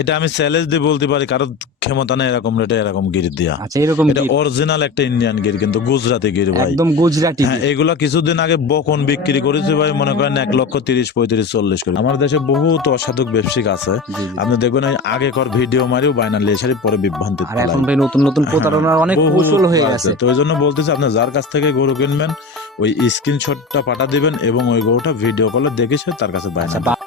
এটা আমি চ্যালেঞ্জ দিয়ে বলতে পারি, কারণ ক্ষমতা নেই এরকম রেটে এরকম গির দিয়া। আচ্ছা এরকম এটা গির অরিজিনাল একটা ইন্ডিয়ান গির, কিন্তু গুজরাটি গির ভাই। একদম গুজরাটি হ্যাঁ, গির। এগুলা কিছুদিন আগে বকন বিক্রি করেছে ভাই, মনে করেন 1,30,35,40 করে। আমার দেশে বহুত অসাধু ব্যবসায়িক আছে, জি জি। আপনি দেখবেন ওই আগেকার ভিডিও মারিও বাইনা লেসারি পরে বিভ্রান্তি আর এখন ভাই নতুন নতুন প্রতারণার অনেক কৌশল হয়ে গেছে। তো ওই জন্য বলতেছি, আপনি যার কাছ থেকে গরু কিনবেন ওই স্ক্রিনশটটা পাঠা দিবেন এবং ওই গরুটা ভিডিও কলে দেখে সে তার কাছে বাইনা আচ্ছা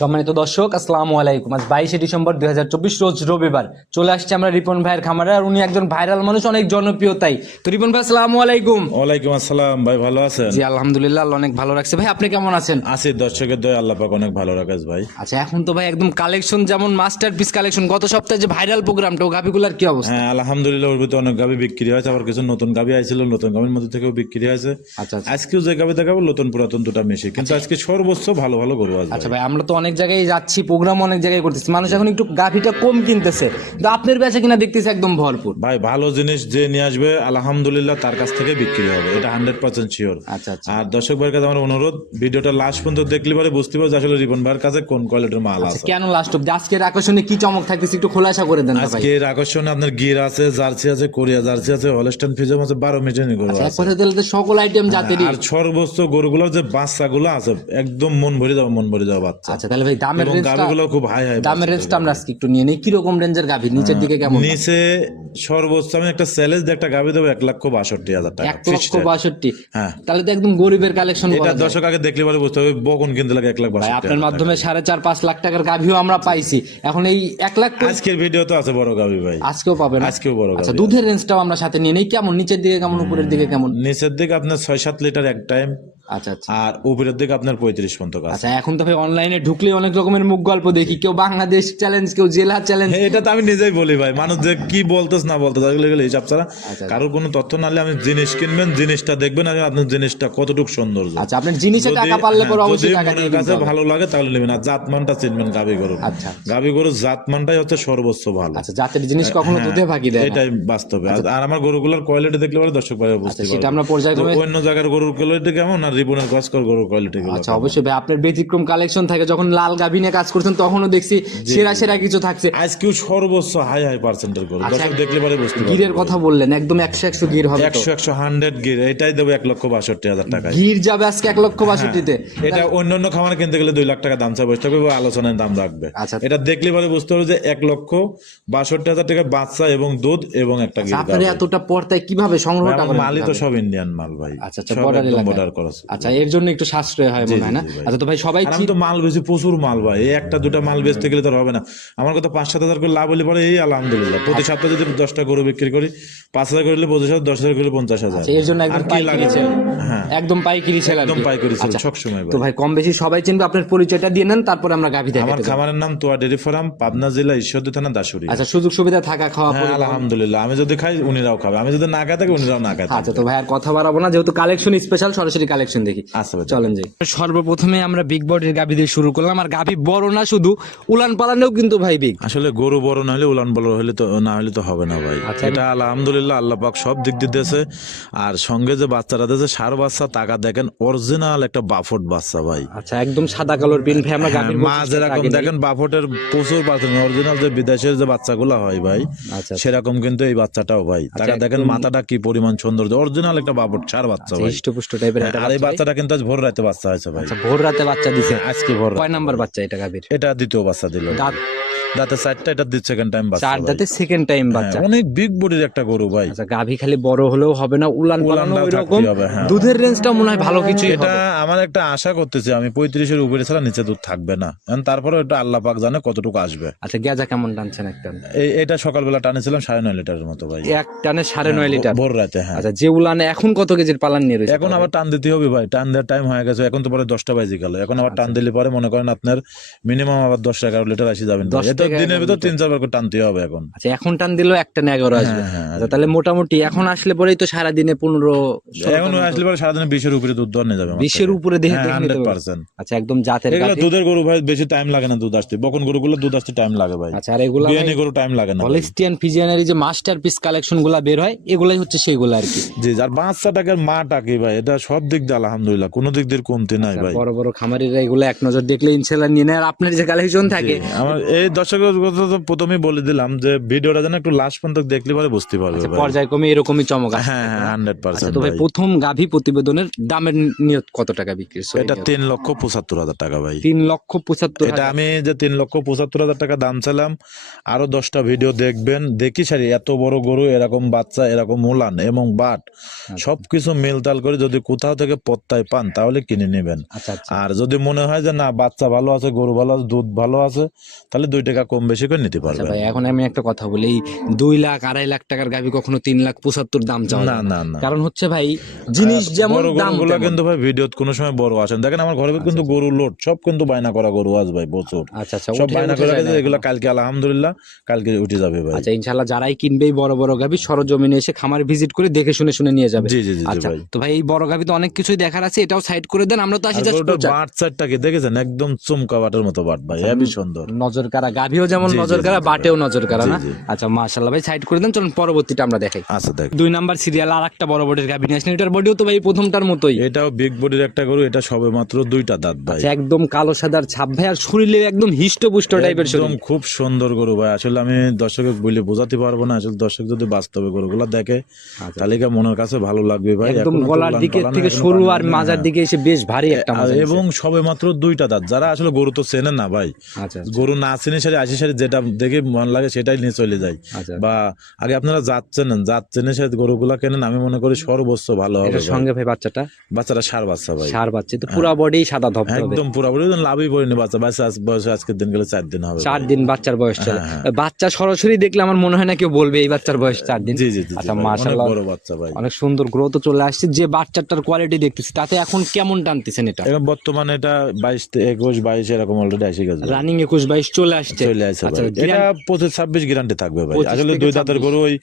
সম্মানিত দর্শক, আসসালামু আলাইকুম। আজ 22শে ডিসেম্বর 2024 রোজ রবিবার। চলে আসছে আমরা রিপন ভাইয়ের খামারে, আর উনি একজন ভাইরাল মানুষ, অনেক জনপ্রিয়তাই। তো রিপন ভাই আসসালামু আলাইকুম। ওয়ালাইকুম আসসালাম ভাই, ভালো আছেন? জি আলহামদুলিল্লাহ, আল্লাহ অনেক ভালো রাখছে। ভাই আপনি কেমন আছেন? আছি, দর্শকের দয় আল্লাহ পাক অনেক ভালো রাখেস ভাই। আচ্ছা এখন তো ভাই একদম কালেকশন যেমন মাস্টারপিস কালেকশন, গত সপ্তাহে যে ভাইরাল প্রোগ্রামটা, ও গাভিগুলার কি অবস্থা? হ্যাঁ আলহামদুলিল্লাহ, ওর ভিতরে অনেক গাভি বিক্রি হয়েছে, আবার কিছু নতুন গাভি আইছিল, নতুন গাভির মধ্যে থেকেও বিক্রি হয়েছে। আচ্ছা আচ্ছা। আজকেও যে গাভি দেখাবো নতুন পুরাতন দুটা মিশে, কিন্তু আজকে সর্বোচ্চ ভালো ভালো গরু আছে আচ্ছা ভাই। ভাই, আমরা তো অনেক জায়গায় যাচ্ছি, প্রোগ্রাম অনেক জায়গায় করতেছি, মানুষ এখন একটু গাভিটা কম কিনতেছে, কিন্তু আপনার বেচা কিনা দেখতেছি একদম ভরপুর। ভাই ভালো জিনিস যে নিয়ে আসবে আলহামদুলিল্লাহ তার কাছ থেকে বিক্রি হবে, এটা 100% শিওর। আচ্ছা আচ্ছা। আর দর্শক ভাইয়ের কাছে আমার অনুরোধ, ভিডিওটা লাস্ট পর্যন্ত দেখলে পরে বুঝতে পারবে যে আসলে রিপন ভাইয়ের কাছে কোন কোয়ালিটির মাল আচ্ছা আছে। কেন লাস্ট অব্দি আজকের আকর্ষণে কি চমক থাকতেছে একটু খোলাসা করে দেন না ভাই। আজকে এর আকর্ষণে আপনার গির আছে, জার্সি আছে, কোরিয়া জার্সি আছে, হলস্টাইন ফ্রিজিয়ান আছে, 12 মিটারের গরু আচ্ছা এক আছে। কথা দিলে তো সকল আইটেম জাতেরই। আর সর্বোচ্চ গরুগুলোর যে বাচ্চাগুলো আছে একদম মন ভরে যাওয়া, মন ভরে যাওয়া বাচ্চা। আচ্ছা তাহলে ভাই দামের এবং রেঞ্জটা, গাভিগুলো খুব হাই হাই দামের রেঞ্জটা আমরা আজকে একটু নিয়ে নেই। কি রকম রেঞ্জের গাভি, নিচের দিকে কেমন? নিচে সর্বোচ্চ আমি একটা চ্যালেঞ্জ দিয়ে একটা গাভি দেবো 1,62,000 টাকা। 1,62,000। হ্যাঁ, তাহলে তো একদম গরিবের কালেকশন। এটা দর্শক আগে দেখলে পরে বুঝতে হবে বকন কিনতে লাগে ভাই 1,62,000 আপনার মাধ্যমে 4.5-5 লাখ টাকার গাভিও আমরা পাইছি, এখন এই 1 লাখ আজকের ভিডিও তো আছে বড় গাভি ভাই, আজকেও পাবেন। আজকেও বড় আচ্ছা গাভি। দুধের রেঞ্জটাও আমরা সাথে নিয়ে নেই, কেমন নিচের দিকে কেমন উপরের দিকে কেমন? নিচের দিকে আপনার 6-7 লিটার এক টাইম, আচ্ছা আচ্ছা। আর উপরের দিকে আপনার 35 পর্যন্ত আছে। আচ্ছা এখন তো ভাই অনলাইনে ঢুকলে অনেক রকমের মুখ গল্প দেখি, কেউ বাংলাদেশ চ্যালেঞ্জ, কেউ জেলা চ্যালেঞ্জ। হ্যাঁ, এটা তো আমি নিজেই বলি ভাই, মানুষ যে কি বলতেছ না বলতেছ এগুলো এগুলো হিসাব ছাড়া আচ্ছা। কারোর কোনো তথ্য না হলে আমি জিনিস কিনবেন, জিনিসটা দেখবেন আর আপনার জিনিসটা কতটুকু সৌন্দর্য। আচ্ছা আপনার জিনিসে যদি- টাকা পারলে পরে হ্যাঁ, অবশ্যই যদি টাকা দিয়ে মনের কিনতে কাছে হবে। ভালো লাগে তাহলে নেবেন, আর জাতমানটা চিনবেন গাভী গরু। আচ্ছা গাভী গরুর জাতমানটাই হচ্ছে সর্বোচ্চ ভালো। আচ্ছা জাতের জিনিস কখনো হ্যাঁ, দুধে ফাঁকি দেয় না। এটাই বাস্তবে। আর আমার গরুগুলোর কোয়ালিটি দেখলে পরে দর্শক ভাই বুঝতে আচ্ছা, সেটা পারবে আমরা পর্যায়ক্রমে। যে অন্য জায়গার গরুর কোয়ালিটি কেমন আর রিপনের গছকর গরুর কোয়ালিটি গুলো আচ্ছা অবশ্যই ভাই, আপনার ব্যতিক্রম কালেকশন থাকে, যখন লাল গাভী নিয়ে কাজ করছেন তখনও দেখছি সেরা সেরা কিছু থাকছে। আজকেও সর্বোচ্চ হাই হাই পার্সেন্টের গরু, আচ্ছা, দর্শক দেখলে পরে বুঝতে পারবে। গিরের কথা বললেন, একদম 100 গির হবে তো? 100 গির, এটাই দেবো 1,62,000 টাকায়। গির যাবে আজকে 1,62,000-তে। এটা অন্যান্য খামারে কিনতে গেলে 2 লাখ টাকা দাম চাই, বসে থাকবে বা আলোচনায় দাম রাখবে। আচ্ছা। এটা দেখলে পরে বুঝতে পারবে যে 1,62,000 টাকা বাচ্চা এবং দুধ এবং একটা গির আপনার গাভী। এতটা পর্দায় কিভাবে সংগ্রহটা আমার করেন? মালই তো সব ইন্ডিয়ান মাল ভাই। আচ্ছা আচ্ছা, সব বর্ডার একদম এলাকা। border cross। আচ্ছা এর জন্য একটু সাশ্রয় হয় মনে হয় না? জি ভাই। আচ্ছা তো ভাই সবাই আর আমি তো মাল বেশি, প্রচুর মাল ভাই, এই একটা দুটা মাল বেচতে গেলে তো আর হবে না। আমার কত 5-7 হাজার করে লাভ হলে পরে এই আলহামদুলিল্লাহ। প্রতি সপ্তাহে যদি 10টা গরু বিক্রি করি, 5,000 করলে 25,000, 10,000 করলে 50,000। আচ্ছা, এর জন্য একদম আর কি পাইকারি লাগে? ছেলে। হ্যাঁ, একদম পাইকারি ছেলে আর একদম কি। পাইকারি ছিল আচ্ছা, সবসময় তো ভাই। ভাই কম বেশি সবাই চিনবে, আপনার পরিচয়টা দিয়ে নেন, তারপরে আমরা গাভী আমার দেখাতে যাবো। খামারের নাম তোয়া ডেরি ফার্ম, পাবনা জেলা ঈশ্বরদী থানা দাসুরি। আচ্ছা সুযোগ সুবিধা থাকা খাওয়া হ্যাঁ পরিবহন। আলহামদুলিল্লাহ, আমি যদি খাই উনিরাও খাবে, আমি যদি না খাই থাকি উনিরাও না খাই। আচ্ছা তো ভাই আর কথা বাড়াবো না, যেহেতু কালেকশন স্পেশাল, সরাসরি কালেকশন দেখি। আচ্ছা ভাই, চলেন যাই। সর্বপ্রথমে আমরা বিগ বডির গাভী দিয়ে শুরু করলাম, আর গাভী বড় না শুধু, উলান পালানেও কিন্তু ভাই বিগ। আসলে গরু বড় না হলে উলান বড় হলে তো না হলে তো হবে না ভাই। আচ্ছা। এটা আলহামদুলিল্লাহ আল্লাহ পাক সব দিক দিয়ে দিয়েছে। আর সঙ্গে যে বাচ্চারা দিয়েছে সার বাচ্চা, টাকা দেখেন অরিজিনাল একটা বাফট বাচ্চা ভাই। আচ্ছা একদম সাদা কালোর পিন ভাই, আমরা গাভীর মা যেরকম দেখেন বাফটের প্রচুর পার্সেন্ট অরিজিনাল যে বিদেশের যে বাচ্চাগুলো হয় ভাই, আচ্ছা সেরকম কিন্তু এই বাচ্চাটাও ভাই। টাকা দেখেন মাথাটা কি পরিমাণ সুন্দর, অরিজিনাল একটা বাফট সার বাচ্চা ভাই। হৃষ্টপুষ্ট টাইপের একটা আর এই বাচ্চা। বাচ্চাটা কিন্তু আজ ভোর রাতে বাচ্চা হয়েছে ভাই। আচ্ছা ভোর রাতে বাচ্চা দিছে? আজকে ভোর কয় নাম্বার বাচ্চা এটা গাভীর? এটা দ্বিতীয় বাচ্চা দিল, দাঁত দাঁতে 4টা, এটা দিচ্ছে সেকেন্ড টাইম বাচ্চা 4 ভাই। দাঁতে সেকেন্ড টাইম বাচ্চা। হ্যাঁ, অনেক বিগ বডির একটা গরু ভাই। আচ্ছা গাভী খালি বড় হলেও হবে না, উলান পালানো উলানটাও ওইরকম। থাকতেই হবে, হ্যাঁ। দুধের রেঞ্জটা মনে হয় ভালো কিছুই এটা হবে। আমার একটা আশা করতেছি, আমি 35-এর উপরে ছাড়া নিচে দুধ থাকবে না, এখন তারপরে এটা আল্লাহ পাক জানে কতটুকু আসবে। আচ্ছা গেজা কেমন টানছেন একটা? এটা সকালবেলা টানেছিলাম 9.5 লিটারের মতো ভাই, এক টানে 9.5 লিটার। ভোর রাতে। হ্যাঁ, আচ্ছা যে উলানে এখন কত কেজির পালান নিয়ে রয়েছে? এখন আবার টান দিতে হবে ভাই, টান দেওয়ার টাইম হয়ে গেছে, এখন তো পরে 10টা বাজে গেল, এখন আবার টান দিলে পরে মনে করেন আপনার মিনিমাম আবার 10-11 লিটার আসি যাবেন ভাই। এতে দিনের ভিতর 3-4 বার করে টানতে হবে এখন। আচ্ছা এখন টান দিলেও একটা না 11 আসবে। হ্যাঁ, আচ্ছা তাহলে মোটামুটি এখন আসলে পরেই তো সারাদিনে 15-16 এখন আসলে পরে সারাদিনে 20-এর উপরে দুধ দোয়ানো যাবে আমার 20-এর থেকে। উপরে দেখে হ্যাঁ, দেখে নিতে পারবে। 100%। আচ্ছা একদম জাতের এগুলো গাভী। দুধের গরু ভাই, বেশি টাইম লাগে না দুধ আসতে। বকন গরুগুলো দুধ আসতে টাইম লাগে ভাই। আচ্ছা আর এগুলা বিয়ানি গরু টাইম লাগে না ভাই। হলিস্টিয়ান ফিজিয়ানের যে মাস্টারপিস কালেকশন গুলা বের হয় এগুলাই হচ্ছে সেগুলো আর কি। জি, যার বাচ্চাটাকে মাটাকে ভাই, এটা সব দিক দিয়ে আলহামদুলিল্লাহ কোনো দিক দিয়ে কমতি নাই ভাই। বড় বড় খামারিরা এগুলো এক নজর দেখলে ইনশাআল্লাহ নিয়ে নেয়। আর আপনার যে কালেকশন থাকে আমার এই দর্শকের কথা তো প্রথমেই বলে দিলাম যে ভিডিওটা যেন একটু লাস্ট পর্যন্ত দেখলে পরে বুঝতে পারবে ভাই। পর্যায়ক্রমে এরকমই চমক আসে। হ্যাঁ, 100% তো ভাই ভাই। প্রথম গাভী প্রতিবেদনের দামের নিয়ত কত টাকা বিক্রি হচ্ছে? এটা 3,75,000 টাকা ভাই। 3,75,000। এটা আমি যে 3,75,000 টাকা দাম চাইলাম, আরো 10টা ভিডিও দেখবেন, দেখি সারি এত বড় গরু, এরকম বাচ্চা, এরকম উলান এবং বাট সবকিছু মেলতাল করে যদি কোথাও থেকে পত্তায় পান তাহলে কিনে নেবেন। আচ্ছা আচ্ছা আর যদি মনে হয় যে না বাচ্চা ভালো আছে, গরু ভালো আছে, দুধ ভালো আছে, তাহলে 2 টাকা কম বেশি করে নিতে আচ্ছা পারবেন। ভাই এখন আমি একটা কথা বলি, এই 2 লাখ 2.5 লাখ টাকার গাভী কখনো 3,75,000 দাম চাওয়া না, যায় না, না। কারণ হচ্ছে ভাই জিনিস যেমন বড় দাম গরুগুলা তেমন। কিন্তু ভাই ভিডিওত কোনো সময় বড় আসেন। দেখেন আমার ঘরে কিন্তু গরু লোড, সব কিন্তু বায়না করা গরু আজ ভাই বছর। আচ্ছা আচ্ছা সব উঠে বায়না উঠে করে যায় না গেছে, এগুলা এখনো। কালকে আলহামদুলিল্লাহ কালকে উঠে যাবে ভাই। আচ্ছা ইনশাআল্লাহ যারাই কিনবে এই বড় বড় গাভী সরজমিনে এসে খামারে ভিজিট করে দেখে শুনে শুনে নিয়ে যাবে। জি, জি, জি, জি আচ্ছা ভাই। তো ভাই এই বড় গাভী তো অনেক কিছুই দেখার আছে, এটাও সাইড করে দেন, আমরা তো আসি আর জাস্ট গরুটার বাট সাইডটাকে দেখেছেন, একদম চমকা বাটের মতো বাট ভাই, হেবি সুন্দর। নজর কারা, গাভীও যেমন জি, জি, নজর জি, কারা, জি, বাটেও নজর কারা জি, না? জি। আচ্ছা মাশাআল্লাহ ভাই সাইড করে দেন, চলুন পরবর্তীটা আমরা দেখাই। আচ্ছা দেখ, 2 নাম্বার সিরিয়াল আর একটা বড় বডির গাভী নিয়ে আসলেন, এটার বডিও তো ভাই প্রথমটার মতোই। এটাও বিগ বডির একটা গরু, এটা সবে মাত্র 2টা দাঁত ভাই। আচ্ছা একদম কালো সাদার ছাপ ভাই, আর শরীরে একদম হিষ্টপুষ্ট টাইপের একদম শরীর। খুব সুন্দর গরু ভাই। আসলে আমি দর্শকে বলে বোঝাতে পারবো না, আসলে দর্শক যদি বাস্তবে গরুগুলা দেখে তাহলে কি মনের কাছে ভালো লাগবে ভাই। একদম এখনো তো গলার উলান দিকে পালান, থেকে এখনো সরু পানি আর পানি, মাজার হ্যাঁ। দিকে এসে বেশ ভারী একটা মাজা এবং সবে মাত্র 2টা দাঁত। যারা আসলে গরু তো চেনে না ভাই, আচ্ছা গরু না চিনে সারি আসি সারি যেটা দেখে মন লাগে সেটাই নিয়ে চলে যায়। আচ্ছা বা আগে আপনারা জাত চেনেন, জাত চেনে সে গরুগুলা কেনেন, আমি মনে করি সর্বোচ্চ ভালো হবে এটার ভাই। সঙ্গে ভাই বাচ্চাটা বাচ্চাটা ষাঁড় বাচ্চা ভাই, সার বাচ্চা তো পুরা বডি সাদা ধবধবে। একদম পুরাপুরি লাভই পড়েনি। বাচ্চা বয়সে আজকের দিন গেলে 4 দিন হবে 4 ভাই। দিন বাচ্চার বয়স চলে। হ্যাঁ, বাচ্চা সরাসরি দেখলে আমার মনে হয় না কেউ বলবে এই বাচ্চার বয়স 4 দিন। জি, জি, জি, আচ্ছা ভাই, অনেক মাশাআল্লাহ বড় বাচ্চা ভাই। অনেক সুন্দর গ্রোথ চলে আসছে, যে বাচ্চাটার কোয়ালিটি দেখতেছি তাতে এখন কেমন টানতেছেন এটা? এখন বর্তমানে এটা 21 এরকম অলরেডি এসে গেছে ভাই। রানিং 21-22 চলে আসছে। চলে আসছে আচ্ছা ভাই। এটা 25-26 গ্যারান্টি থাকবে ভাই। 25 আসলে থেকে 2 দাঁতের 26 গরু, ওই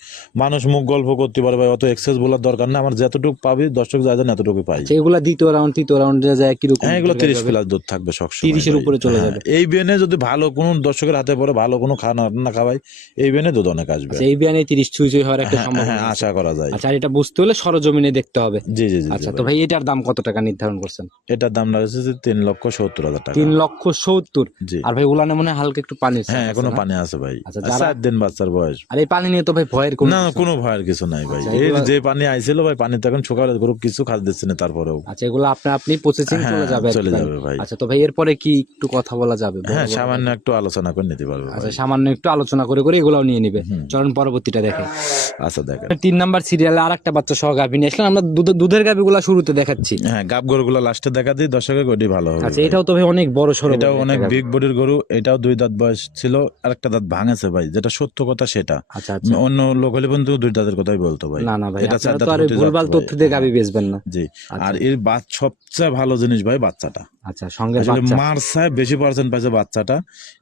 মানুষ মুখ গল্প করতে পারে ভাই, অত এক্সেস বলার দরকার না। আমার যতটুকু পাবি দর্শক যা জানে এতটুকু পাই। আচ্ছা এগুলা দ্বিতীয় রাউন্ড তৃতীয় রাউন্ডে যায় কিরকম? হ্যাঁ, এগুলো 30 প্লাস দুধ থাকবে সবসময় 30-এর ভাই। উপরে চলে হ্যাঁ, যাবে। এই বিয়ানে যদি ভালো কোনো দর্শকের হাতে পড়ে, ভালো কোনো খানা না খাওয়াই, এই বিয়ানে দুধ অনেক আসবে। আচ্ছা এই বিয়ানে 30 ছুঁই হওয়ার একটা হ্যাঁ, সম্ভাবনা আছে। আশা করা যায়। আচ্ছা আর এটা বুঝতে হলে সরজমিনে দেখতে হবে। জি, জি, জি, আচ্ছা জি তো ভাই। ভাই এটার দাম কত টাকা নির্ধারণ করছেন? এটার দাম লাগছে যে 3,70,000 টাকা। 3,70,000। জি। আর ভাই উলানে মনে হয় হালকা একটু পানি হ্যাঁ, এখনো পানি আছে ভাই। আচ্ছা, 4 দিন বাচ্চার বয়স। আর এই পানি নিয়ে তো ভাই ভয়ের কোনো না, কোনো ভয়ের কিছু নাই ভাই। আচ্ছা, এই এগুলা- যে পানি আইছিল ভাই, পানি তো এখন শুকালে গরু কিছু খাদ্য দিচ্ছে না তারপরেও। আচ্ছা এগুলো আপনি প্রসেসিং চলে হ্যাঁ, যাবে আর কি চলে ভাই। যাবে ভাই। আচ্ছা তো ভাই এরপরে কি একটু কথা বলা যাবে? হ্যাঁ, সামান্য একটু আলোচনা করে নিতে পারবে আচ্ছা ভাই। সামান্য একটু আলোচনা করে করে এগুলাও নিয়ে নিবে। চলুন পরবর্তীটা দেখে। আচ্ছা দেখেন। 3 নাম্বার সিরিয়ালে আর একটা বাচ্চা সহ গাভী নিয়ে আসলাম, আমরা দুধের গাভীগুলা শুরুতে দেখাচ্ছি। হ্যাঁ, গাব গরুগুলো লাস্টে দেখা দিই দর্শকের, গরুটি ভালো হবে আচ্ছা ভাই। এটাও তো ভাই অনেক বড় সড়ো, এটাও অনেক বিগ বডির গরু। এটাও 2 দাঁত বয়স ছিল, আরেকটা দাঁত ভাঙেছে ভাই, যেটা সত্য কথা সেটা। আচ্ছা আচ্ছা অন্য লোক হলে কিন্তু 2 দাঁতের কথাই বলতো ভাই। না না ভাই এটা 4 আপনারা দাঁত তো আর এই হতে ভুলভাল যাচ্ছে তথ্য ভাই। দিয়ে গাভী বেচবেন না। জি। আর এর সবচেয়ে ভালো জিনিস ভাই বাচ্চাটা। আচ্ছা সঙ্গে আসলে বাচ্চা মার সাহেব বেশি পার্সেন্ট পাইছে বাচ্চাটা,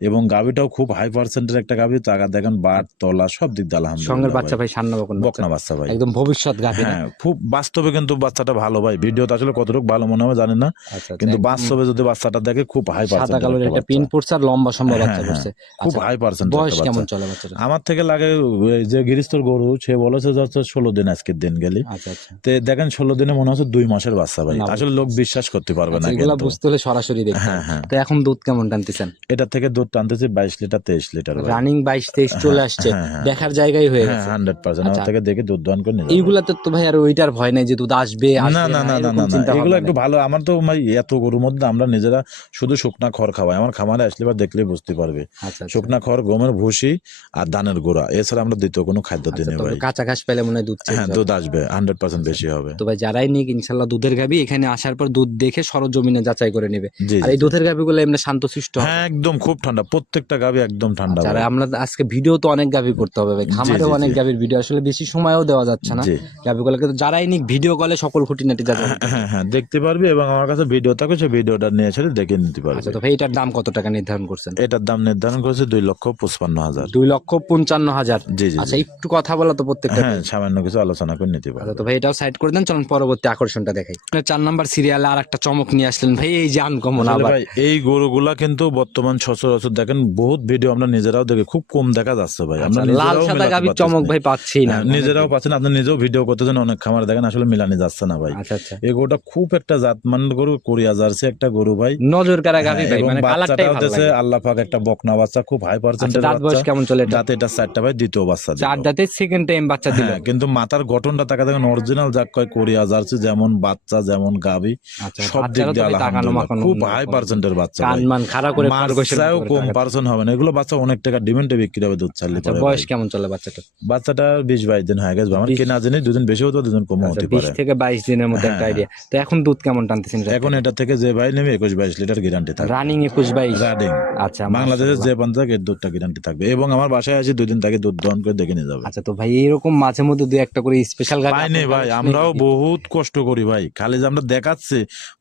এবং গাভিটাও খুব হাই পার্সেন্টের একটা গাভি। টাকা দেখেন বাট তলা সব দিক দিয়ে সঙ্গের আলহামদুলিল্লাহ বাচ্চা ভাই। ভাই সান্না বকন বকনা বাচ্চা ভাই, একদম ভবিষ্যৎ গাভী না? হ্যাঁ, খুব বাস্তবে কিন্তু বাচ্চাটা ভালো ভাই। ভিডিওতে আসলে কতটুকু ভালো মনে হবে জানি না, আচ্ছা কিন্তু আচ্ছা বাস্তবে যদি বাচ্চাটা দেখে খুব হাই সাদা পার্সেন্টের কালোর একটা একটা বাচ্চা। পিন পড়ছে আর লম্বা সম্ভব হ্যাঁ, বাচ্চা হ্যাঁ, পড়ছে। খুব আচ্ছা হাই পার্সেন্টের বয়স একটা কেমন বাচ্চা। চলে বাচ্চাটা? আমার থেকে লাগে ওই যে গিরিস্তর গরু, সে বলেছে যে হচ্ছে 16 দিন আজকের দিন গেলি। আচ্ছা আচ্ছা তে দেখেন 16 দিনে মনে হচ্ছে 2 মাসের বাচ্চা ভাই। না ভাই। আসলে লোক বিশ্বাস করতে পারবে না আচ্ছা, এগুলা কিন্তু। বুঝতে হলে সরাসরি দেখতে হ্যাঁ, হবে। হ্যাঁ। তো এখন দুধ কেমন টানতেছেন? এটা থেকে দুধ টানতেছি 22 লিটার 23 লিটার ভাই। রানিং 22-23 চলে আসছে, হ্যাঁ, হ্যাঁ। দেখার জায়গায় হয়ে হ্যাঁ, গেছে। 100% আচ্ছা। আমার থেকে দেখে দুধ দহন করে নিয়ে যাবে। এইগুলাতে তো ভাই আর ওইটার ভয় নাই যে দুধ আসবে না, আসবে না, না, না, এরকম না, না, চিন্তা এগুলো ভাবনা একটু নেই। ভালো। আমার তো ভাই এত গরুর মধ্যে আমরা নিজেরা শুধু শুকনা খড় খাওয়াই। আমার খামারে আসলে বা দেখলে বুঝতে পারবে। আচ্ছা আচ্ছা শুকনা খড়, গমের ভুসি আর ধানের গুঁড়া, এছাড়া আমরা দ্বিতীয় কোনো খাদ্য দিই আচ্ছা, না তবে ভাই। কাঁচা ঘাস পেলে মনে হয় দুধ চেঞ্জ হ্যাঁ, হবে। দুধ আসবে 100% বেশি হবে। তো ভাই যারাই নিক ইনশাল্লাহ দুধের গাবি এখানে আসার পর দুধ দেখে সরজমিনে যাচাই করে করে নেবে। জি, আর জি, এই জি। দুধের গাভীগুলো এমনি শান্তশিষ্ট হয়। হ্যাঁ একদম খুব ঠান্ডা, প্রত্যেকটা গাভী একদম ঠান্ডা আচ্ছা, আর ভাই। আমরা আজকে ভিডিও তো অনেক গাভী করতে হবে ভাই, জি, খামারেও জি, অনেক জি, গাভীর ভিডিও, আসলে বেশি সময়ও দেওয়া যাচ্ছে না জি। গাভীগুলোকে, তো যারাই নিক ভিডিও কলে সকল খুঁটিনাটি যা হ্যাঁ, জানতে হবে। হ্যাঁ, হ্যাঁ, দেখতে পারবি এবং আমার কাছে ভিডিও থাকে, সেই ভিডিওটা নিয়ে এসে দেখে নিতে আচ্ছা, পারবি। তো ভাই এটার দাম কত টাকা নির্ধারণ করছেন? এটার দাম নির্ধারণ করেছে 2,55,000। 2,55,000। জি, জি, আচ্ছা, জি। একটু কথা বলা তো প্রত্যেকটা। হ্যাঁ সামান্য কিছু আলোচনা করে নিতে আচ্ছা, পারবে। তো ভাই এটাও সাইড করে দেন, চলুন পরবর্তী আকর্ষণটা দেখাই। আপনার 4 নাম্বার সিরিয়ালে আর একটা চমক নিয়ে আসলেন ভাই, এই যে আনকমন আসলে আবার। ভাই এই গরুগুলা কিন্তু বর্তমান সচরাচর দেখেন বহুত ভিডিও আমরা নিজেরাও দেখি, খুব কম দেখা যাচ্ছে ভাই, আমরা আচ্ছা, লাল নিজেরাও সাদা মেলাতে গাভীর পারতেছি চমক না। ভাই পাচ্ছি না হ্যাঁ, নিজেরাও অনেকদিন। পাচ্ছেন, আপনি নিজেও ভিডিও করতেছেন, অনেক খামার দেখেন আসলে মিলানি যাচ্ছে না ভাই। আচ্ছা আচ্ছা, এই গরুটা খুব একটা জাতমান গরু, কোরিয়া জার্সি একটা গরু ভাই। নজর কাড়া গাভী হ্যাঁ, ভাই, এবং মানে কালারটাই বাচ্চাটাও ভালো দেশে লাগে। আল্লাহ পাক একটা বকনা বাচ্চা, খুব হাই আচ্ছা, পার্সেন্টের দাঁত বাচ্চা। বয়স কেমন চলে এটা? দাঁতে এটা 4টা ভাই, দ্বিতীয় বাচ্চা দিল। 4 দাঁতে সেকেন্ড টাইম বাচ্চা দিল। হ্যাঁ, কিন্তু মাথার গঠনটা তাকে দেখেন অরিজিনাল যাক কয় কোরিয়া জার্সি, যেমন বাচ্চা যেমন গাভী, আচ্ছা, সব দিক বাচ্চারও তো দিয়ে ভাই তাকানো আলহামদুলিল্লাহ মাখানো খুব অন্যরকম হাই একদম। পার্সেন্টের বাচ্চা কান ভাই। মান খাড়া করে খরগোশের মতো মার্চাও করে কম তাকাচ্ছে। পার্সেন্ট হবে না, এগুলো বাচ্চা অনেক টাকা ডিমেন্টে বিক্রি হবে দুধ ছাড়লে আচ্ছা, পরে বয়স ভাই। কেমন চলে বাচ্চাটা? বাচ্চাটা 20-22 দিন হয়ে গেছে ভাই। আমার 20 কেনা জিনিস দুদিন বেশি হতো, দুদিন কমও আচ্ছা, হতে 20 পারে। থেকে 22 দিনের মধ্যে হ্যাঁ, একটা হ্যাঁ। আইডিয়া। তো এখন দুধ কেমন টানতেছেন এটা এখন থেকে? এটা থেকে যে ভাই নেবে 21-22 লিটার গ্যারান্টি থাকবে। রানিং 21-22। রানিং। আচ্ছা, বাংলাদেশের মাশাআল্লাহ। যে প্রান্ত থেকে এর দুধটা গ্যারান্টি থাকবে, এবং আমার বাসায় আসি 2 দিন তাকে দুধ দহন করে দেখে নিয়ে যাবে। আচ্ছা, তো ভাই এইরকম মাঝে মধ্যে দুই একটা করে স্পেশাল গাভী পাইনি আপনার ভাই, collection-এ আমরাও যদি- বহুত কষ্ট করি ভাই, খালি যে আমরা দেখাচ্ছি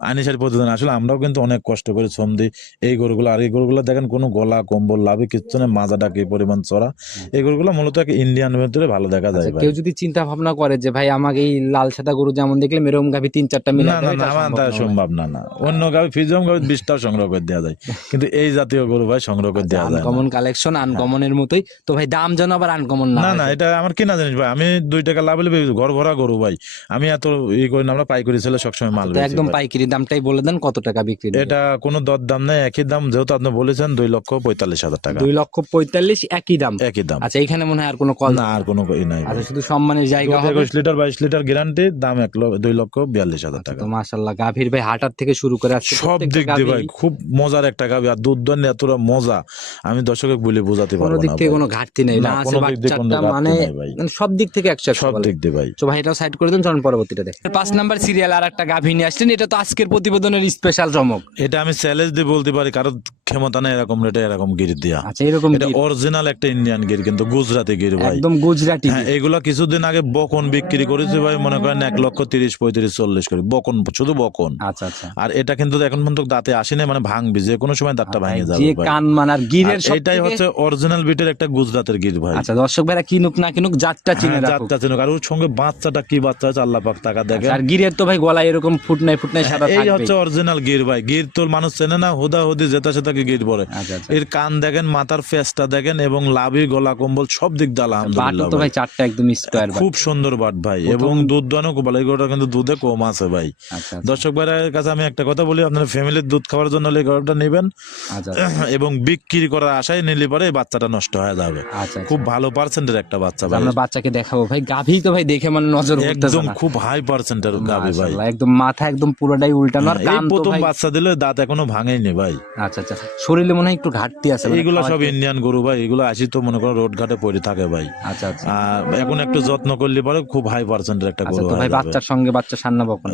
আনিসার প্রতিদিন, আসলে আমরাও কিন্তু অনেক কষ্ট করে শ্রম দিই এই গরুগুলো। আর এই গরুগুলো দেখেন কোনো গলা কম্বল লাভে কিচ্ছু নেই, মাজাটা কি পরিমাণ চড়া। এই গরুগুলো মূলত এক ইন্ডিয়ান ভিতরে ভালো দেখা যায় আচ্ছা, ভাই। কেউ যদি চিন্তা ভাবনা করে যে ভাই আমাকে এই লাল সাদা গরু যেমন দেখলে এরকম গাভী 3-4টা মিলাই না না দেবে, না, এটা আমার সম্ভব তা না ভাই। সম্ভব না। না, অন্য গাভি ফিজিয়াম গাভি 20টাও সংগ্রহ করে দেওয়া যায়, কিন্তু এই জাতীয় গরু ভাই সংগ্রহ করে আচ্ছা, দেওয়া যায় না। আনকমন কালেকশন, আনকমনের মতোই তো ভাই, দাম যেন আবার আনকমন না না হয় না, ভাই। এটা আমার কেনা জিনিস ভাই, আমি 2 টাকা লাভ হলে ঘর ভরা গরু ভাই। আমি এত ই করি না, আমরা পাইকারি ছেলে সবসময় মাল আচ্ছা, তো বেচি একদম ভাই। পাইকারি দামটাই বলে দেন, কত টাকা বিক্রি নেবে? এটা কোনো দর দাম নেই, একই দাম, যেহেতু আপনি বলেছেন 2,45,000 টাকা, 2,45,000 একই দাম। একই দাম। আচ্ছা, এখানে মনে হয় আর কোনো কল না আর কোনো ই নাই ভাই। আচ্ছা, শুধু সম্মানের জায়গা দুধ হবে। 21 লিটার 22 লিটার গ্যারান্টি, দাম 2,42,000 আচ্ছা, টাকা। তো মাশাআল্লাহ, গাভীর ভাই হাটার থেকে শুরু করে আজকে সব প্রত্যেকটা দিক দিয়ে ভাই গাভী খুব মজার একটা গাভি, আর দুধ দোয়ান এতটা মজা আমি দর্শককে বলে বোঝাতে কোনো পারবো দিক না থেকে ভাই। কোনো ঘাটতি নেই না, না, আছে কোনো দিক দিয়ে কোনো বাচ্চাটা ঘাটতি মানে নাই ভাই। মানে সব দিক থেকে 100 সব বলে। দিক দিয়ে ভাই। তো ভাই এটাও সাইড করে দেন, চলুন পরবর্তীটা দেখেন। 5 নাম্বার সিরিয়াল আর একটা গাভী নিয়ে আসলেন, এটা তো আজকের প্রতিবেদনের স্পেশাল চমক। এটা আমি চ্যালেঞ্জ দিয়ে বলতে পারি, কারণ ক্ষমতা নেই এরকম রেটে এরকম গির দিয়া। আচ্ছা, এরকম এটা গির, অরিজিনাল একটা ইন্ডিয়ান গির, কিন্তু গুজরাটি গির ভাই। একদম গুজরাটি হ্যাঁ, গির। এগুলা কিছুদিন আগে বকন বিক্রি করেছে ভাই, মনে করেন 1,30,35,40 করে বকন, শুধু বকন। আচ্ছা আচ্ছা, আর এটা কিন্তু এখন পর্যন্ত দাঁতে আসেনি, মানে ভাঙবি যে কোনো সময় দাঁতটা ভাই ভাঙে যে যাবে ভাই। কান মান আর আর গিরের সব এটাই থেকে- হচ্ছে অরিজিনাল বিটের একটা গুজরাটের গির ভাই। আচ্ছা, দর্শক ভাইরা কিনুক না কিনুক, জাতটা চিনে হ্যাঁ, রাখুক। জাতটা চেনুক। আর ওর সঙ্গে বাচ্চাটা কি বাচ্চা আছে আল্লাহ পাক তাকা আচ্ছা, দেখেন। আর গিরের তো ভাই গলায় এরকম ফুটনাই সাদা এই থাকবে। হচ্ছে অরিজিনাল গির ভাই। গির তো মানুষ চেনে না, হুদা হুদি যেটা সেটাকে গির বলে। আচ্ছা আচ্ছা, এর কান দেখেন, মাথার ফেসটা দেখেন, এবং লাভি গলা কম্বল সব দিক দিয়ে বাটও আলহামদুলিল্লাহ তো ভাই। ভাই চারটা একদম স্কোয়ার বাট। খুব সুন্দর বাট ভাই, এবং দুধ দানও খুব ভালো। এগুলোটা কিন্তু দুধে কম আছে ভাই। আচ্ছা দর্শক ভাইয়ের কাছে আমি একটা কথা বলি, আপনারা ফ্যামিলির দুধ খাওয়ার জন্য হলে এই গরুটা নেবেন, আচ্ছা এবং বিক্রি করার আশায় নিলে পরে এই বাচ্চাটা নষ্ট হয়ে যাবে। আচ্ছা, খুব ভালো পার্সেন্টের একটা বাচ্চা ভাই, আমরা বাচ্চাকে দেখাবো ভাই, গাভী তো ভাই দেখে মানে নজর পড়তেছে একদম না। খুব হাই পার্সেন্টের গাভি ভাই। মাশাআল্লাহ, একদম মাথা একদম পুরোটাই উল্টানো, আর এই কান তো প্রথম ভাই। বাচ্চা দিলে দাঁত এখনো ভাঙেনি ভাই। আচ্ছা আচ্ছা, শরীরে মনে হয় একটু ঘাটতি আছে, মানে এইগুলা সব খাওয়াতে- ইন্ডিয়ান গরু ভাই, এগুলো আসি তো মনে করো রোড ঘাটে পড়ে থাকে ভাই। আচ্ছা আচ্ছা আর এখন একটু যত্ন করলে পরে খুব হাই পার্সেন্টের একটা আচ্ছা, গরু তো ভাই হয়ে যাবে। বাচ্চার সঙ্গে বাচ্চা সান্না বকন।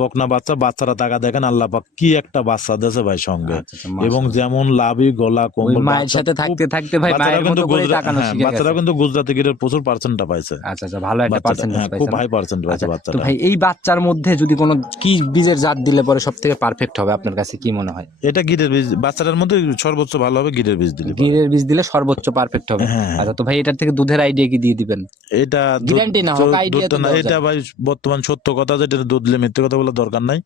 বকনা বাচ্চা, বাচ্চারা টাকা দেখেন আল্লাহ পাক কি একটা বাচ্চা দিয়েছে ভাই সঙ্গে, আচ্ছা, আচ্ছা, মাশাআল্লাহ। এবং যেমন লাভি গলা ওই কম্বল মায়ের বাচ্চা সাথে খুব- থাকতে থাকতে ভাই বাচ্চারাও মায়ের কিন্তু মতো করে তাকানো শিখে বাচ্চারাও গেছে। কিন্তু গুজরাটি গিরের প্রচুর পার্সেন্টটা পাইছে। আচ্ছা আচ্ছা, ভালো একটা বাচ্চাটা, পার্সেন্টেজ হ্যাঁ, খুব পাইছেন। হাই পার্সেন্ট পাইছে আচ্ছা, তো বাচ্চাটা। ভাই এই বাচ্চার মধ্যে যদি কোনো কি বীজের জাত দিলে পরে সব থেকে পারফেক্ট হবে আপনার কাছে কি মনে হয়? এটা গিরের বীজ, বাচ্চাটার মধ্যে সর্বোচ্চ ভালো হবে গিরের বীজ দিলে পরে। গিরের বীজ দিলে সর্বোচ্চ পারফেক্ট হবে। হ্যাঁ, হ্যাঁ। আচ্ছা, তো ভাই এটার থেকে দুধের আইডিয়া কি দিয়ে দিবেন? এটা Guarantee না হোক, idea তো দেওয়া এটা যায়। ভাই বর্তমান সত্য কথা, যেটা দুধ দিলে মিথ্যে কথা বলার দরকার নাই।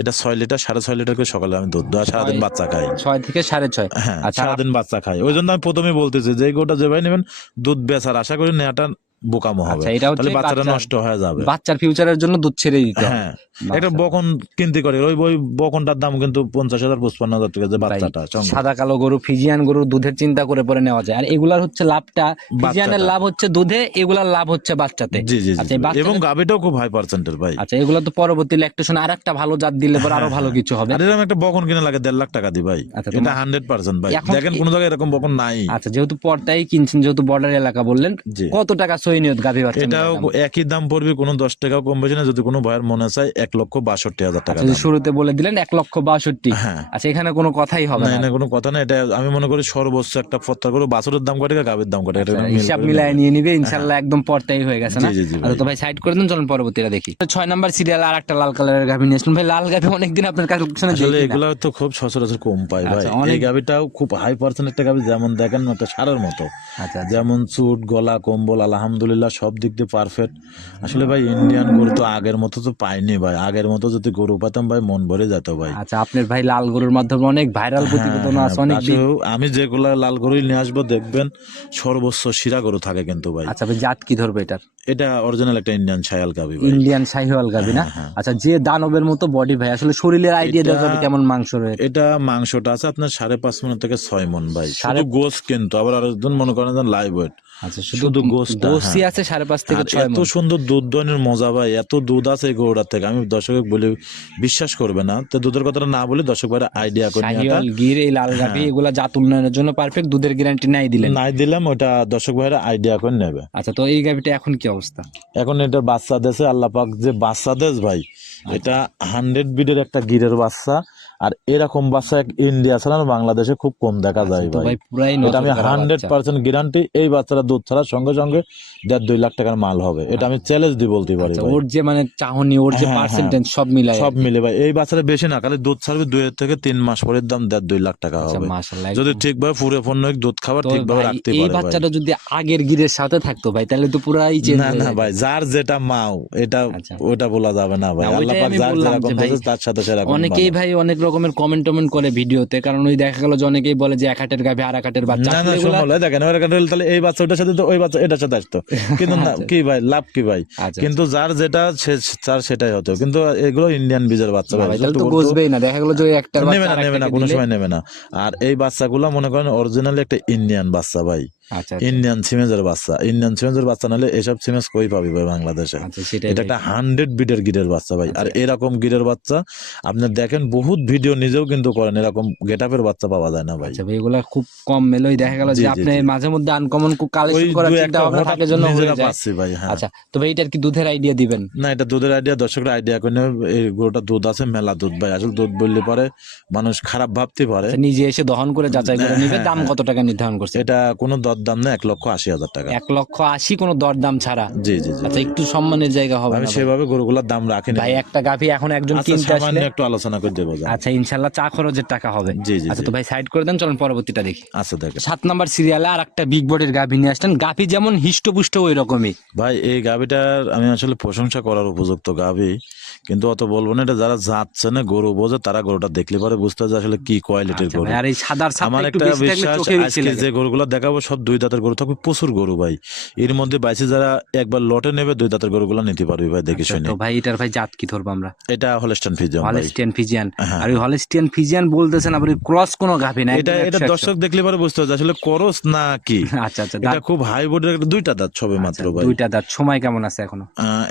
এটা 6 লিটার 6.5 লিটার করে সকালে আমি দুধ দেওয়া, সারাদিন বাচ্চা খাই। 6 থেকে 6.5। হ্যাঁ, আচ্ছা, সারাদিন বাচ্চা খাই। ওই জন্য আমি প্রথমেই বলতেছি যে এই গরুটা যে ভাই নেবেন দুধ বেচার আশা করি নেওয়াটা বোকামো হবে, আচ্ছা, এটা হচ্ছে তাহলে বাচ্চাটা বাচ্চার- নষ্ট হয়ে যাবে। বাচ্চার ফিউচারের জন্য দুধ ছেড়ে দিতে হবে। হ্যাঁ, একটা বকন কিনতে করে, ওই বকনটার দাম কিন্তু 50,000 55,000 টাকা, যে ভাই, বাচ্চাটা সঙ্গে। সাদা কালো গরু ফিজিয়ান গরু দুধের চিন্তা করে পরে নেওয়া যায়, আর এগুলার হচ্ছে লাভটা, ফিজিয়ানের লাভ হচ্ছে দুধে, এগুলার লাভ হচ্ছে বাচ্চাতে। জি জি আচ্ছা, জি, এই বাচ্চাটা- এবং গাবিটাও খুব হাই পার্সেন্টের ভাই। আচ্ছা, এগুলো তো পরবর্তী ল্যাকটেশন আর একটা ভালো জাত দিলে পরে আরো ভালো কিছু হবে। আর এরকম একটা বকন কিনে লাগে 1.5 লাখ টাকা দি ভাই। আচ্ছা, এটা 100% ভাই, এখন দেখেন কোন জায়গায় এরকম বকন নাই। আচ্ছা, যেহেতু পর্দাই কিনছেন, যেহেতু বর্ডার এলাকা বললেন, জি। কত টাকা সই নিয়ত গাভী বাচ্চা এটাও একই দাম পড়বে, কোনো 10 টাকাও কম বেশি না। যদি কোনো ভাইয়ের মনে চায় 1,62,000 টাকা দাম। শুরুতে বলে দিলেন 1,62,000। হ্যাঁ। আচ্ছা, এখানে কোনো কথাই হবে না না। এটা কোনো কথা না, এটা আমি মনে করি সর্বোচ্চ একটা পত্তা করে বাছুরের দাম কত টাকা, গাভীর দাম কত টাকা, এটা মিল হিসাব করে মিলায় নেবে। নিয়ে নিবে ইনশাআল্লাহ, একদম পর্তাই হয়ে গেছে না? জি, জি, জি আচ্ছা, তো ভাই সাইড করে দেন, চলুন পরবর্তীটা দেখি। 6 নাম্বার সিরিয়াল আর একটা লাল কালারের গাভী নিয়ে আসলাম। ভাই লাল গাভী অনেকদিন আপনার কালেকশনে আসলে দেখি না। এগুলা তো খুব সচরাচর কম পাই ভাই। আচ্ছা, অনেক- এই গাভীটাও খুব হাই পার্সেন্ট একটা গাভী, যেমন দেখেন একটা সারের মতো, আচ্ছা, যেমন চুট গলা কম্বল আলহামদুলিল্লাহ সব দিক দিয়ে পারফেক্ট। আসলে ভাই ইন্ডিয়ান গরু তো আগের মতো তো পাইনি ভাই। আগের মতো যদি গরু পাতাম ভাই মন ভরে যেত ভাই। আচ্ছা, আপনার ভাই লাল গরুর মাধ্যমে অনেক ভাইরাল প্রতিবেদন হ্যাঁ, আছে, অনেক আসলেও আমি যেগুলা লাল গরুই নিয়ে আসবো দেখবেন সর্বোচ্চ শিরা গরু থাকে কিন্তু ভাই। আচ্ছা ভাই, জাত কি ধরবে এটার? এটা অরিজিনাল একটা ইন্ডিয়ান ছায়াল গাভী ভাই। ইন্ডিয়ান শাহিওয়াল গাভী না? আচ্ছা, যে দানবের মতো বডি ভাই, আসলে শরীরের আইডিয়া দেওয়া যাবে কেমন মাংস রয়েছে? এটা মাংসটা আছে আপনার 5.5 মণ থেকে 6 মণ ভাই। সাড়ে- শুধু গোস কিন্তু, আবার আরেকজন মনে করেন লাইভ ওয়েট। আচ্ছা, শুধু গোশটা, গোসই হ্যাঁ। আছে 5.5 থেকে আর 6 এত মণ। সুন্দর দুধ দহনের মজা ভাই, এত দুধ আছে এই গরুটার থেকে, আমি দর্শক বলে বিশ্বাস করবে না। তো দুধের কথাটা না বলে দর্শক ভাইরা আইডিয়া করে নিয়ে শাহিওয়াল গির এই লাল গাভী এগুলা জাত উন্নয়নের জন্য পারফেক্ট, দুধের গ্যারান্টি নাই দিলেন। নাই দিলাম, ওটা দর্শক ভাইরা আইডিয়া করে নেবে। আচ্ছা, তো এই গাভীটা এখন কি অবস্থা? এখন এটা বাচ্চা দেশে আল্লাহ পাক যে বাচ্চা দেশ ভাই, এটা 100 বিডের একটা গিরের বাচ্চা। আর এরকম বাচ্চা ইন্ডিয়া ছাড়া বাংলাদেশে খুব কম দেখা যায় তো ভাই। ভাই পুরাই এটা আমি নজর কাড়া বাচ্চা। 100% গ্যারান্টি, এই বাচ্চাটা দুধ ছাড়ার সঙ্গে সঙ্গে 1.5-2 লাখ টাকার মাল হবে। এটা আমি চ্যালেঞ্জ দিয়ে বলতে পারি আচ্ছা, ভাই। ওর যে মানে চাহনি, ওর যে হ্যাঁ, পার্সেন্টেজ সব মিলাই সব মিলে ভাই এই বাচ্চাটা বেশি না, খালি দুধ ছাড়বে 2 থেকে 3 মাস পরের দাম 1.5-2 লাখ টাকা আচ্ছা, হবে। মাশাআল্লাহ। যদি ঠিকভাবে পরিপূর্ণ দুধ খাবার তো ঠিকভাবে ভাই, রাখতে এই পারে ভাই। বাচ্চাটা যদি আগের গিরের সাথে থাকতো ভাই, তাহলে তো পুরাই চেঞ্জ না হয়ে না যেত। ভাই, যার যেটা মাও এটা আচ্ছা। ওটা বলা যাবে না ভাই। না, আল্লাহ ওইটাই পাক আমি যার বললাম যেরকম যে ভাই, দিয়েছে তার সাথে সেরকম অনেকেই ভালো। ভাই অনেক রকমের কমেন্ট টমেন্ট করে ভিডিওতে, কারণ ওই দেখা গেল যে অনেকেই বলে যে এক হাটের গাভী আর এক হাটের বাচ্চা। না আসলে না এগুলা- সময় দেখেন ওরা কাটলে তাহলে এই বাচ্চা ওটার সাথে তো ওই বাচ্চা এটার সাথে আসতো, কিন্তু না কি ভাই লাভ কি ভাই। আচ্ছা, কিন্তু যার যেটা তার সেটাই হতো, কিন্তু এগুলো ইন্ডিয়ান বীজের বাচ্চা না ভাই। ভাই, তাহলে তো ছোট্ট বড় বুঝবেই না, দেখা গেল যে ওই একটার নেবে বাচ্চা না নেবে না, আরেকটাকে কোনো দিলে- সময় নেবে না। আর এই বাচ্চাগুলো মনে করেন অরিজিনালি একটা ইন্ডিয়ান বাচ্চা ভাই। আচ্ছা, ইন্ডিয়ান সিমেজের বাচ্চা, ইন্ডিয়ান সিমেজের বাচ্চা নাহলে এসব সিমেজ কই পাবি ভাই বাংলাদেশে। আচ্ছা, সেটাই এটা ভাই। একটা 100 বিডের গিরের বাচ্চা ভাই। আর এরকম গিরের বাচ্চা আপনি দেখেন বহুত ভিডিও নিজেও কিন্তু করেন, এরকম গেটআপের বাচ্চা পাওয়া যায় না ভাই। আচ্ছা ভাই, এগুলা খুব কম মেলে। ওই দেখা গেল জি, যে জি, আপনি জি। মাঝে মধ্যে আনকমন ওই কালেকশন করার 2-1 চিন্তা ভাবনা হঠাৎ থাকে জন্য হয়ে নিজেরা যায়। পাচ্ছি ভাই। হ্যাঁ, আচ্ছা, তো ভাই এটার কি দুধের আইডিয়া দিবেন? না এটা দুধের আইডিয়া, দর্শকরা আইডিয়া করে নেবে। এই গরুটা দুধ আছে মেলা দুধ ভাই। আসলে দুধ বললে পরে মানুষ খারাপ ভাবতে পারে। আচ্ছা, নিজে এসে দহন করে যাচাই করে নিবে। হ্যাঁ, দাম কত টাকা নির্ধারণ করছে? এটা কোনো দরদাম না, 1,80,000 টাকা। 1,80,000, কোনো দরদাম ছাড়া? জি জি জি। আচ্ছা, একটু সম্মানের জায়গা হবে আমি না ভাই? সেভাবে গরুগুলার দাম রাখিনি ভাই একটা গাভী এখন একজন আচ্ছা কিনতে সামান্য আসলে, একটু আলোচনা করে দেবো যা। আচ্ছা ইনশাল্লাহ চা খরচের টাকা হবে। জি, জি, আচ্ছা, জি। তো ভাই সাইড করে দেন, চলুন পরবর্তীটা দেখি। আচ্ছা দেখেন 7 নাম্বার সিরিয়ালে আর একটা বিগ বডির গাভী নিয়ে আসলেন। গাভী যেমন হিষ্টপুষ্ট ওই রকমই। ভাই, এই গাভিটার আমি আসলে প্রশংসা করার উপযুক্ত গাভি, কিন্তু অত বলবো না। এটা যারা যাচ্ছে না গরু বোঝে তারা গরুটা দেখলে পরে বুঝতে হবে যে আসলে কি কোয়ালিটির আচ্ছা গরু। ভাই, আর এই সাদার সাথে আমার একটু একটা বেশি থাকলে বিশ্বাস, চোখে বেশি আজকে লাগে। যে গরুগুলো দেখাবো সব 2 দাঁতের গরু থাকবে, প্রচুর গরু ভাই। এর মধ্যে বাইসে যারা একবার লটে নেবে 2 দাঁতের গরুগুলো নিতে পারবে ভাই দেখে আচ্ছা, শুনে। তো ভাই এটার ভাই জাত কি ধরবো আমরা? এটা হলস্টাইন ফ্রিজিয়ান ভাই। Holstein Friesian. হ্যাঁ। আর ওই হলস্টিয়ান ফিজিয়ান বলতেছেন, আবার ক্রস কোনো গাভী না, এটা একদম এটা 100-100 দর্শক দেখলে পরে বুঝতে হবে যে আসলে করস না কি। আচ্ছা আচ্ছা, এটা খুব হাই বোর্ডের 2টা দাঁত সবে মাত্র ভাই। দুইটা দাঁত। সময় কেমন আছে এখনো?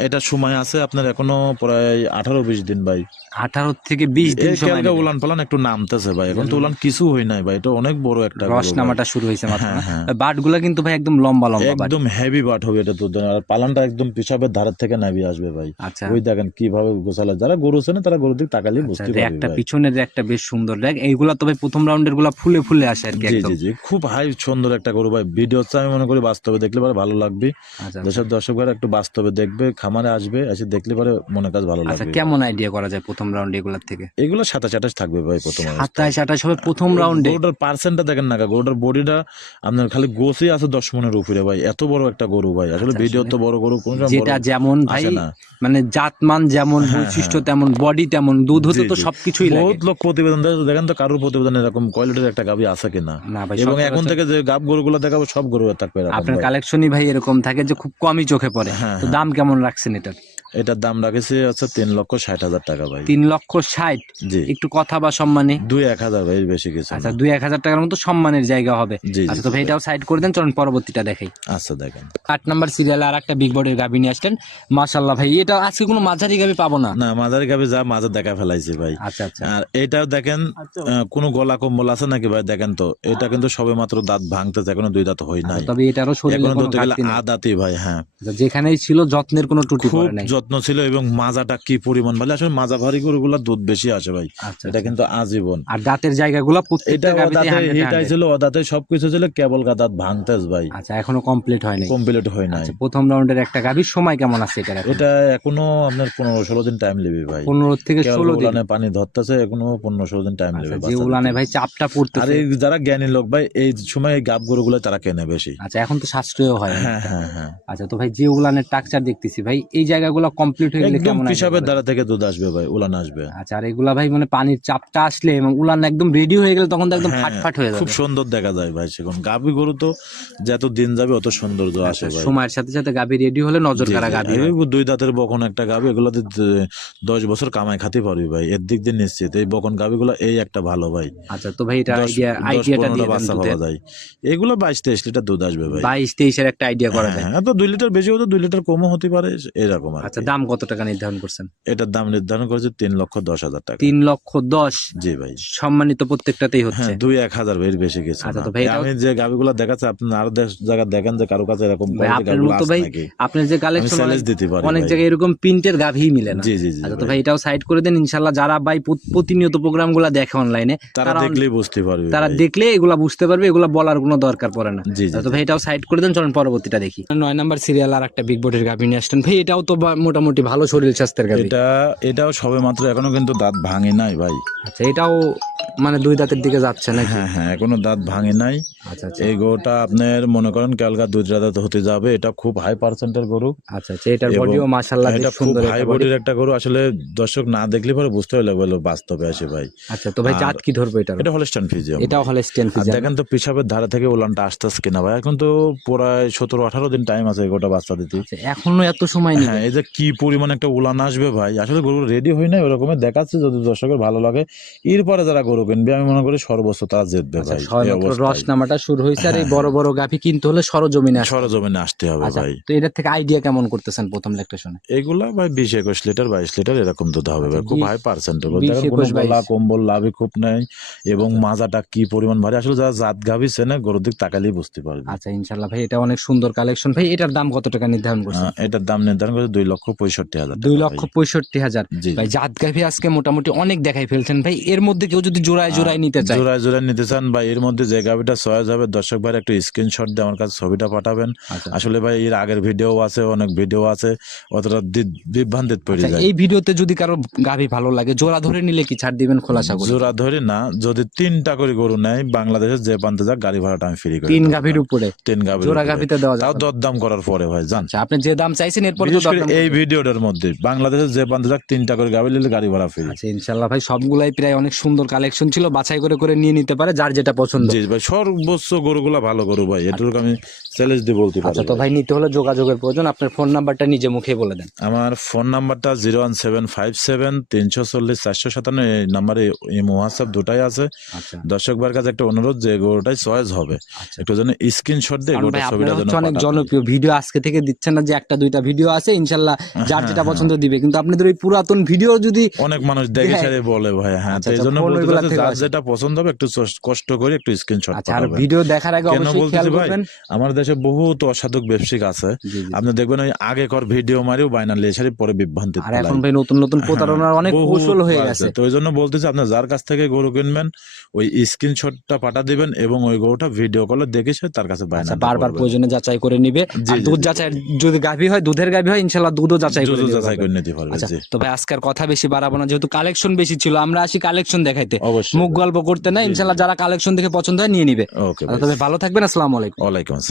এটা সময় আছে আপনার এখনো প্রায় 18-20 দিন ভাই। 18 থেকে 20 দিন এই সময় কালকে নেবে। উলান পালান একটু নামতেছে ভাই, এখন তো উলান কিছু হই নাই ভাই। এটা অনেক বড় একটা গরু রস ভাই। নামাটা শুরু হয়েছে মাত্র। হ্যাঁ, হ্যাঁ। বাট গুলা কিন্তু ভাই একদম লম্বা লম্বা বাট। একদম হেভি বাট হবে এটা দুধ। আর পালানটা একদম পিছাবের ধারের থেকে নামিয়ে আসবে ভাই। আচ্ছা, ওই দেখেন কিভাবে গোছালে, যারা গরু চেনে তারা গরুর দিক তাকালেই বুঝতে পারবে একটা ভাই। পিছনের একটা বেশ সুন্দর র্যাক। এইগুলা তো ভাই প্রথম রাউন্ডের গুলা ফুলে ফুলে আসে আর কি জি একদম। জি জি, খুব হাই সুন্দর একটা গরু ভাই। ভিডিও হচ্ছে আমি মনে করি বাস্তবে দেখলে পরে ভালো লাগবে। আচ্ছা যেসব দর্শক ভাইরা একটু বাস্তবে দেখবে, খামারে আসবে, এসে দেখলে পরে মনে কাজ ভালো আচ্ছা, লাগবে। কেমন আইডিয়া করা যায় প্রথম রাউন্ড এগুলার থেকে? এগুলো 27-28 থাকবে ভাই প্রথম অবস্থায়। 27-28 হবে প্রথম রাউন্ডে? গরুটার পার্সেন্টটা দেখেন না, গরুটার বডিটা আপনার খালি গোছই আছে 10 মণের উপরে ভাই। এত বড় একটা গরু ভাই। আসলে ভিডিও তো বড় গরু কোন সময় যেটা বড় যেমন ভাই আসে না। মানে জাতমান যেমন, বৈশিষ্ট্য তেমন, বডি তেমন, দুধ হতে জি, তো জি। সবকিছুই লাগে। বহুত লোক প্রতিবেদন দেয়, দেখেন তো কারোর প্রতিবেদন এরকম কোয়ালিটির একটা গাভি আছে কিনা। না ভাই, এবং সচরাচর এখন থেকে যে গাব গরুগুলো দেখাবো সব গরু থাকবে এরকম আপনার ভাই। কালেকশনই ভাই এরকম থাকে যে খুব কমই চোখে পড়ে। হ্যাঁ, তো দাম কেমন রাখছেন এটার? এটার দাম রাখেছি হচ্ছে 3,60,000 টাকা ভাই। 3,60,000। জি, একটু কথা বা সম্মানে 2-1,000 ভাই, বেশি কিছু আচ্ছা না। 2-1,000 টাকার মতো সম্মানের জায়গা হবে। জি, আচ্ছা জি, তো জি ভাই ভাই। এটাও সাইড করে দেন, চলুন পরবর্তীটা দেখাই। আচ্ছা দেখেন। 8 নাম্বার সিরিয়ালে আর একটা বিগ বডির গাভী নিয়ে আসলেন, মাশাআল্লাহ ভাই এটা আজকে কোনো মাঝারি গাভী পাবো না। না, মাঝারি গাভি যা মাঝে দেখা ফেলাইছি ভাই। আচ্ছা আচ্ছা আর এটাও দেখেন, কোনো গলা কম্বল আছে নাকি ভাই? দেখেন তো, এটা কিন্তু সবে মাত্র দাঁত ভাঙতেছে, এখনো 2 দাঁত হয় আচ্ছা, নাই। তবে এটারও শরীরে এখনো কোনো ধরতে গেলে ঘাটতি নেই। আদাতি ভাই। হ্যাঁ, আচ্ছা, যেখানেই ছিল যত্নের কোনো ত্রুটি খুব পড়ে নাই। যত্ন ছিল, এবং মাজাটা কি পরিমাণ ভালো, আসলে মাজা ভারী গরুগুলা দুধ বেশি আসে ভাই। আচ্ছা এটা আচ্ছা। কিন্তু আজীবন। আর দাঁতের জায়গাগুলো এটা প্রত্যেকটা গাভীতে দাঁতে 100 হিটাই 100। ছিল, ও দাঁতে সবকিছু ছিল, কেবল দাঁত ভাঙতেস ভাই, আচ্ছা এখনো কমপ্লিট হয় নাই। কমপ্লিট হয় নাই। আচ্ছা প্রথম রাউন্ডের একটা গাভীর সময় কেমন আছে এটার এখন? এটা এখনো আপনার 15-16 দিন টাইম নেবে ভাই। 15 থেকে কেবল 16 দিন। উলানে পানি ধরতেছে, এখনো 15-16 দিন টাইম আচ্ছা নেবে যে বাচ্চা উলানে দিতে। ভাই চাপটা আর পড়তেছে। এই যারা জ্ঞানী লোক ভাই, এই সময় এই গাব গরুগুলো তারা কেনে বেশি। আচ্ছা এখন তো সাশ্রয় হয় হ্যাঁ, অনেকটা। হ্যাঁ, হ্যাঁ। আচ্ছা তো ভাই যে উলানের টাকচার দেখতেছি ভাই, এই জায়গাগুলো কমপ্লিট হয়ে গেলে একদম কেমন পিসাবের দ্বারা থেকে দুধ আসবে ভাই, উলান আসবে। আচ্ছা আর এগুলা ভাই মানে পানির চাপটা আসলে এবং উলান একদম রেডি হয়ে গেলে তখন তো একদম হ্যাঁ, ফাটফাট হয়ে খুব যাবে। সুন্দর দেখা যায় ভাই। সেখন গাভী গরু তো যত দিন যাবে অত সৌন্দর্য আসে আচ্ছা, ভাই। সময়ের সাথে সাথে গাভী রেডি হলে নজর জি, কাড়া জি। গাভী এই হয়। 2 দাঁতের বকন একটা গাভী, এগুলোতে 10 বছর কামাই খাতে পারবি ভাই, এর দিক দিয়ে নিশ্চিত। এই বকন গাভীগুলো এই একটা ভালো ভাই। আচ্ছা তো ভাই এটা 10-10 আইডিয়াটা 15টা দিয়ে দেন বাচ্চা দুধের। পাওয়া যায়। এগুলো 22-23 লিটার দুধ আসবে ভাই। 22-23 এর একটা আইডিয়া করা হ্যাঁ, যায়। হ্যাঁ, তো 2 লিটার বেশি হতো, 2 লিটার কমও হতে পারে, এরকম আর আচ্ছা কি। দাম কত টাকা নির্ধারণ করছেন? এটার দাম নির্ধারণ করেছে 3,10,000 টাকা। 3,10,000। জি ভাই। সম্মানিত প্রত্যেকটাতেই হচ্ছে। হ্যাঁ, 2-1,000 ভাই, এর বেশি কিছু আচ্ছা না। তো ভাই এটাও আমি যে গাভিগুলো দেখাচ্ছি, আপনি আরো জায়গা দেখেন যে কারো কাছে এরকম ভাই কোয়ালিটি আপনার গাভিগুলো মতো আছে ভাই, নাকি। আপনার যে আমি কালেকশন চ্যালেঞ্জ দিতে পারি অনেক ভাই। জায়গায় এরকম প্রিন্টের গাভী মিলে না। জি, জি, জি আচ্ছা তো ভাই। ভাই এটাও সাইড করে দেন, ইনশাল্লাহ যারা ভাই প্রতিনিয়ত প্রোগ্রামগুলো দেখে অনলাইনে তারা দেখলেই বুঝতে পারবে তারা ভাই। দেখলে এগুলা বুঝতে পারবে, এগুলা বলার কোনো দরকার পড়ে না। জি, জি, তো ভাই জি। এটাও সাইড করে দেন, চলুন পরবর্তীটা দেখি। 9 নাম্বার সিরিয়াল আর একটা বিগ বডির গাভী নিয়ে আসছেন ভাই, এটাও তো মোটামুটি ভালো শরীর স্বাস্থ্যের গাভী। এটাও সবে মাত্র, এখনো কিন্তু দাঁত ভাঙে নাই ভাই। আচ্ছা এটাও মানে 2 দাঁতের দিকে যাচ্ছে নাকি? হ্যাঁ, হ্যাঁ, এখনো দাঁত ভাঙে নাই। আচ্ছা আচ্ছা এই গরুটা আপনার মনে করেন কালকা 2 দাঁত হতে যাবে। এটা খুব হাই পার্সেন্টের গরু, আচ্ছা আচ্ছা। এটার এবং বডিও মাশাআল্লাহ এটা বেশ খুব সুন্দর হাই একটা বডি। বডির একটা গরু। আসলে দর্শক না দেখলে পরে বুঝতে হলে বলো বাস্তবে আসে ভাই। আচ্ছা তো ভাই আর জাত কি ধরবো এটার? এটা হলস্টাইন ফ্রিজিয়ান এটাও ভাই। হলস্টিয়ান আর ফ্রিজিয়ান। দেখেন তো পিসাবের ধারে থেকে উলানটা আসতেছে কিনা ভাই। এখন তো প্রায় 17-18 দিন টাইম আছে এই গোটা বাচ্চা দিতে। আচ্ছা এখনো এত সময় নেবে? হ্যাঁ, এই যে কি পরিমাণ একটা উলান আসবে ভাই, আসলে গরু রেডি হয় না ওরকমের দেখাচ্ছে। যদি দর্শকের ভালো লাগে, এরপরে যারা গরু কিনবে, আমি মনে করি সর্বোচ্চ তারা জিতবে আচ্ছা ভাই। এই সবেমাত্র রস অবস্থায় নামাটা শুরু হয়েছে, আর এই বড় বড় গাভী কিনতে হলে সরজমিনে আসতে হবে। সরজমিনে আসতে হবে আচ্ছা ভাই। তো এটার থেকে আইডিয়া কেমন করতেছেন প্রথম ল্যাকটেশনে? এগুলা ভাই 20-21 লিটার 22 লিটার এরকম দুধ হবে ভাই, খুব হাই পার্সেন্টের। 20, দেখেন কোনো 21, গলা 22। কম্বল লাভই খুব নাই, এবং মাজাটা কি পরিমাণ ভারী। আসলে যারা জাত গাভী চেনে গরুর দিক তাকালেই বুঝতে পারবে। আচ্ছা ইনশাল্লাহ ভাই এটা অনেক সুন্দর কালেকশন ভাই। এটার দাম কত টাকা নির্ধারণ করছেন? এটার দাম নির্ধারণ করেছে 2,65,000 টাকা 2,65,000। জি, ভাই জি। জাত গাভী আজকে মোটামুটি অনেক দেখাই ফেলছেন ভাই, এর মধ্যে কেউ যদি জোড়ায় জোড়ায় নিতে চায়? জোড়ায় জোড়ায় নিতে চান ভাই, এর মধ্যে যে গাভিটা চয়েস হবে, দর্শক ভাই একটু স্ক্রিনশট দিয়ে আমার কাছে ছবিটা পাঠাবেন। আচ্ছা আসলে ভাই এর আগের ভিডিও আছে, অনেক ভিডিও আছে, অতটা বিভ্রান্তিত পড়ে আচ্ছা যায়। এই ভিডিওতে যদি কারো গাভী ভালো লাগে জোড়া ধরে নিলে কি ছাড় দিবেন খোলাসা করে? জোড়া ধরে না, যদি 3টা করে গরু নেয়, বাংলাদেশের যে প্রান্তে যাক গাড়ি ভাড়াটা আমি ফ্রি করে 3 দেব। গাভীর উপরে? 3 গাভির জোড়া উপরে। গাভীতে দেওয়া তাও যাবে না? দরদাম করার পরে ভাই জান। আচ্ছা আপনি যে দাম চাইছেন এরপরে তো বিশেষ করে দরদাম এই করবেন। ভিডিওটার মধ্যে বাংলাদেশের যে প্রান্তে যাক 3টা করে গাভি নিলে গাড়ি ভাড়া ফ্রি। আচ্ছা ইনশাল্লাহ ভাই সবগুলাই প্রায় অনেক সুন্দর কালেকশন ছিল, বাছাই করে করে নিয়ে নিতে পারে যার যেটা পছন্দ। জি ভাই, সর্বোচ্চ গরুগুলা ভালো গরু ভাই, এটুকু আমি চ্যালেঞ্জ দিয়ে বলতে পারি আচ্ছা তো ভাই। ভাই নিতে হলে যোগাযোগের প্রয়োজন, আপনার ফোন নাম্বারটা নিজে মুখে বলে দেন। আমার ফোন নাম্বারটা 01757 340 457। এই নাম্বারে ইমো হোয়াটসঅ্যাপ দুটাই আছে। আচ্ছা দর্শক ভাইয়ের কাছে একটা অনুরোধ, যে গরুটাই চয়েস হবে আচ্ছা। একটু যেন স্ক্রিনশট দিয়ে কারণ গরুটার ভাই ছবিটা আপনারা যেন হচ্ছে অনেক পাঠাবেন। জনপ্রিয়, ভিডিও আজকে থেকে দিচ্ছেন না যে একটা দুইটা ভিডিও আছে, ইনশাল্লাহ যার যেটা পছন্দ দিবে, কিন্তু আপনাদের ওই পুরাতন ভিডিও যদি অনেক মানুষ দেখে হ্যাঁ। সারে বলে ভাই। হ্যাঁ, আচ্ছা, তো এই আচ্ছা, জন্য ফোন বলতে ওইগুলা চাচ্ছি, থেকে যার আসে। যেটা পছন্দ হবে একটু কষ্ট করে একটু স্ক্রিনশট আচ্ছা আর পাঠাবেন। ভিডিও দেখার আগে কেন অবশ্যই খেয়াল বলতেছি ভাই, করবেন। আমার দেশে বহুত অসাধু ব্যবসায়িক আছে, জি, জি। আপনি দেখবেন ওই আগে কর ভিডিও মারিও বাইনা লিয়ে সারি পরে বিভ্রান্তি আর এখন ভাই নতুন নতুন প্রতারণার অনেক কৌশল হয়ে গেছে। তো ওই জন্য বলতেছি, আপনি যার কাছ থেকে গরু কিনবেন ওই স্ক্রিনশটটা পাঠা দিবেন, এবং ওই গরুটা ভিডিও কলে দেখে সে তার কাছে বায়না আচ্ছা বারবার প্রয়োজনে যাচাই করে নিবে। জি, আর জি, দুধ জি, যাচাই যদি গাভী হয়, দুধের গাভী হয়, ইনশাল্লাহ দুধও যাচাই করে নিতে যাচাই পারবে। করে নিতে পারবে। আচ্ছা জি, তো ভাই আজকের কথা বেশি বাড়াবো না, যেহেতু কালেকশন বেশি ছিল, আমরা আসি কালেকশন দেখাইতে, অবশ্যই মুখ গল্প করতে না। ইনশাল্লাহ যারা কালেকশন দেখে পছন্দ হয় নিয়ে নিবে। ওকে আচ্ছা, তবে ভালো থাকবেন, আসসালামু আলাইকুম। ওয়ালাইকুম আসসালাম।